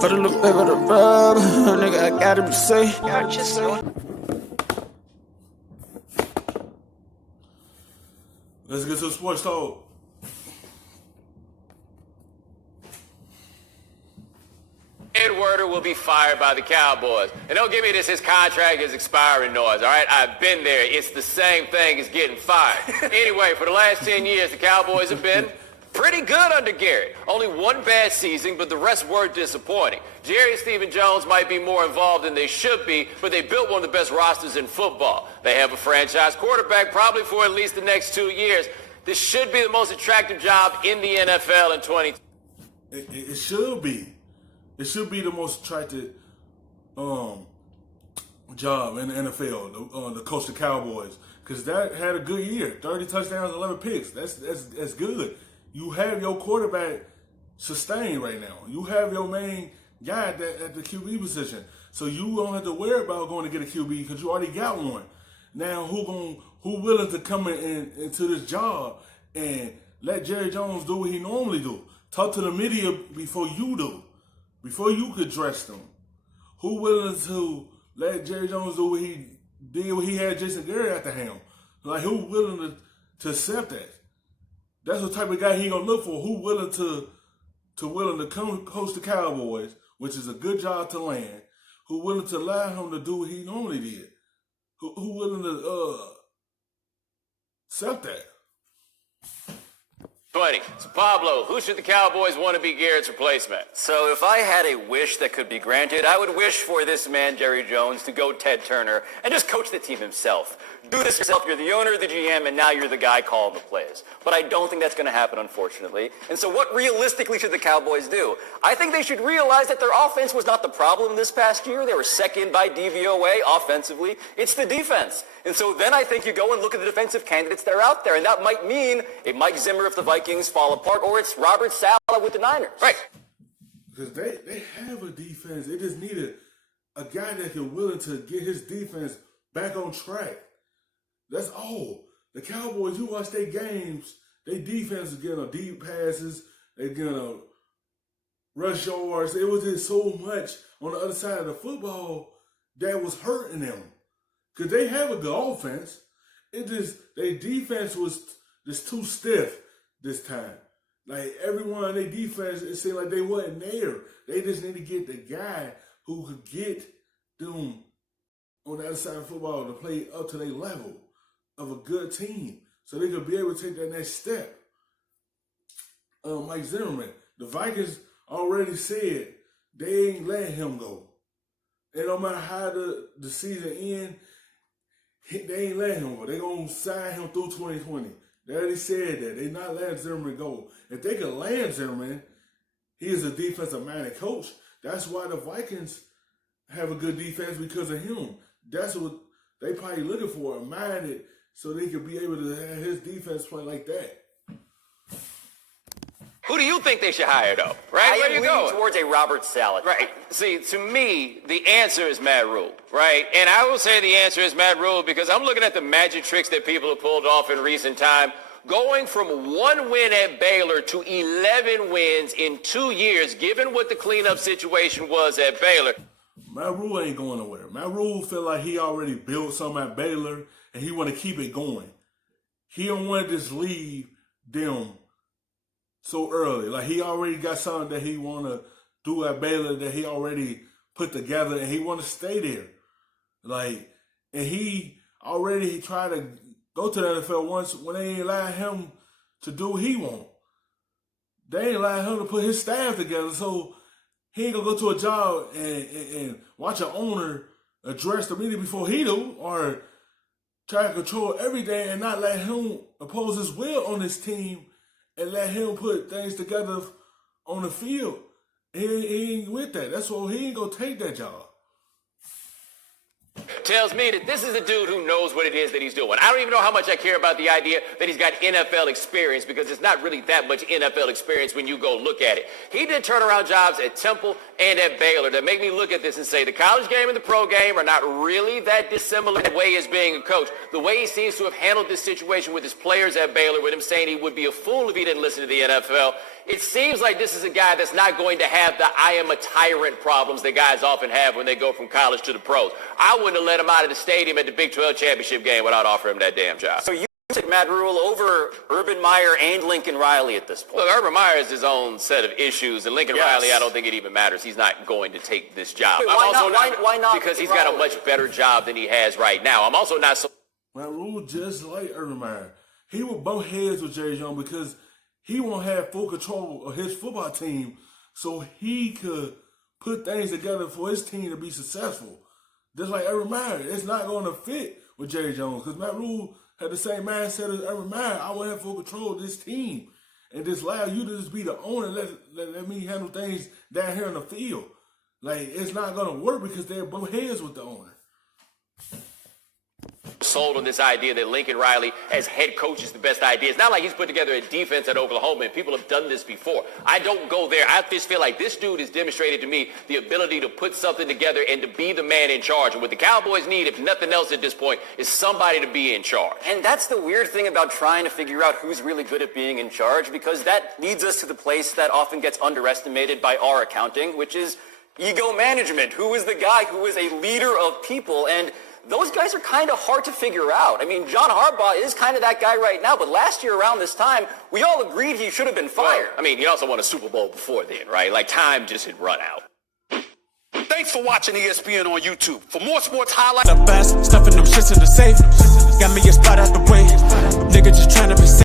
Put a little bit of the rub, nigga, I gotta be safe. Let's get to the sports talk. Ed Werder will be fired by the Cowboys. And don't give me this, his contract is expiring noise, all right? I've been there. It's the same thing as getting fired. Anyway, for the last 10 years, the Cowboys have been pretty good under Garrett. Only one bad season, but the rest were disappointing. Jerry and Stephen Jones might be more involved than they should be, but they built one of the best rosters in football. They have a franchise quarterback probably for at least the next 2 years. This should be the most attractive job in the NFL in 2020. It should be. It should be the most attractive job in the NFL, the coach the Cowboys, because that had a good year. 30 touchdowns, 11 picks. That's good. You have your quarterback sustained right now. You have your main guy at the QB position, so you don't have to worry about going to get a QB because you already got one. Now, who willing to come into this job and let Jerry Jones do what he normally do? Talk to the media before you do. Before you could dress them. Who willing to let Jerry Jones do what he did when he had Jason Garrett at the helm? Like, who willing to accept that? That's the type of guy he gonna look for. Who willing to come coach the Cowboys, which is a good job to land. Who willing to allow him to do what he normally did? Who willing to accept that? 20. So Pablo, who should the Cowboys want to be Garrett's replacement? So if I had a wish that could be granted, I would wish for this man, Jerry Jones, to go Ted Turner and just coach the team himself. Do this yourself. You're the owner, the GM, and now you're the guy calling the plays. But I don't think that's going to happen, unfortunately. And so what realistically should the Cowboys do? I think they should realize that their offense was not the problem this past year. They were second by DVOA offensively. It's the defense. And so then I think you go and look at the defensive candidates that are out there. And that might mean a Mike Zimmer if the Vikings fall apart, or it's Robert Saleh with the Niners. Right. Because they have a defense. They just need a guy that can willing to get his defense back on track. That's all. The Cowboys, you watch their games, their defense is getting deep passes. They're getting rush yards. It was just so much on the other side of the football that was hurting them. Because they have a good offense. It just, their defense was just too stiff this time. Like, everyone in their defense, it seemed like they wasn't there. They just need to get the guy who could get them on the other side of football to play up to their level of a good team so they could be able to take that next step. Mike Zimmerman, the Vikings already said they ain't letting him go. And no matter how the season ends, they ain't letting him go. They going to sign him through 2020. They already said that. They not letting Zimmerman go. If they could land Zimmerman, he is a defensive-minded coach. That's why the Vikings have a good defense, because of him. That's what they probably looking for, a minded, so they could be able to have his defense play like that. Who do you think they should hire, though? Right? Where I am you going? towards a Robert Saleh. Right. See, to me, the answer is Matt Rhule, right? And I will say the answer is Matt Rhule because I'm looking at the magic tricks that people have pulled off in recent time. Going from 1 win at Baylor to 11 wins in 2 years, given what the cleanup situation was at Baylor. Matt Rhule ain't going nowhere. Matt Rhule feel like he already built something at Baylor and he want to keep it going. He don't want to just leave them so early. Like, he already got something that he want to do at Baylor that he already put together, and he want to stay there. Like, and he already tried to go to the NFL once when they ain't allowed him to do what he want. They ain't allowed him to put his staff together, so he ain't gonna go to a job and watch an owner address the media before he do, or try to control everything and not let him impose his will on his team and let him put things together on the field. He ain't with that. That's why he ain't gonna take that job. Tells me that this is a dude who knows what it is that he's doing. I don't even know how much I care about the idea that he's got NFL experience, because it's not really that much NFL experience when you go look at it. He did turnaround jobs at Temple and at Baylor that make me look at this and say the college game and the pro game are not really that dissimilar in the way he's being a coach. The way he seems to have handled this situation with his players at Baylor, with him saying he would be a fool if he didn't listen to the NFL, it seems like this is a guy that's not going to have the I am a tyrant problems that guys often have when they go from college to the pros. I wouldn't have let him out of the stadium at the Big 12 championship game without offering him that damn job. So you take Matt Rhule over Urban Meyer and Lincoln Riley at this point? Look, Urban Meyer has his own set of issues, and Lincoln Riley, I don't think it even matters. He's not going to take this job. Wait, why not? Because he's got a much better job than he has right now. I'm also not so... Matt Rhule just like Urban Meyer. He would bump heads with Jerry Jones because he won't have full control of his football team so he could put things together for his team to be successful. Just like Urban Meyer, it's not going to fit with Jerry Jones because Matt Rhule had the same mindset as Urban Meyer. I want to have full control of this team and just allow you to just be the owner. Let me handle things down here in the field. Like, it's not going to work because they're both heads with the owner. Sold on this idea that Lincoln Riley as head coach is the best idea. It's not like he's put together a defense at Oklahoma, and people have done this before. I don't go there. I just feel like this dude has demonstrated to me the ability to put something together and to be the man in charge. And what the Cowboys need, if nothing else at this point, is somebody to be in charge. And that's the weird thing about trying to figure out who's really good at being in charge, because that leads us to the place that often gets underestimated by our accounting, which is ego management. Who is the guy who is a leader of people? And those guys are kind of hard to figure out. I mean, John Harbaugh is kind of that guy right now, but last year around this time, we all agreed he should have been fired. Well, I mean, he also won a Super Bowl before then, right? Like, time just had run out. Thanks for watching ESPN on YouTube. For more sports highlights... The best, stuffing them shits in the safe. Got me a spot out the way. Nigga just trying to be safe.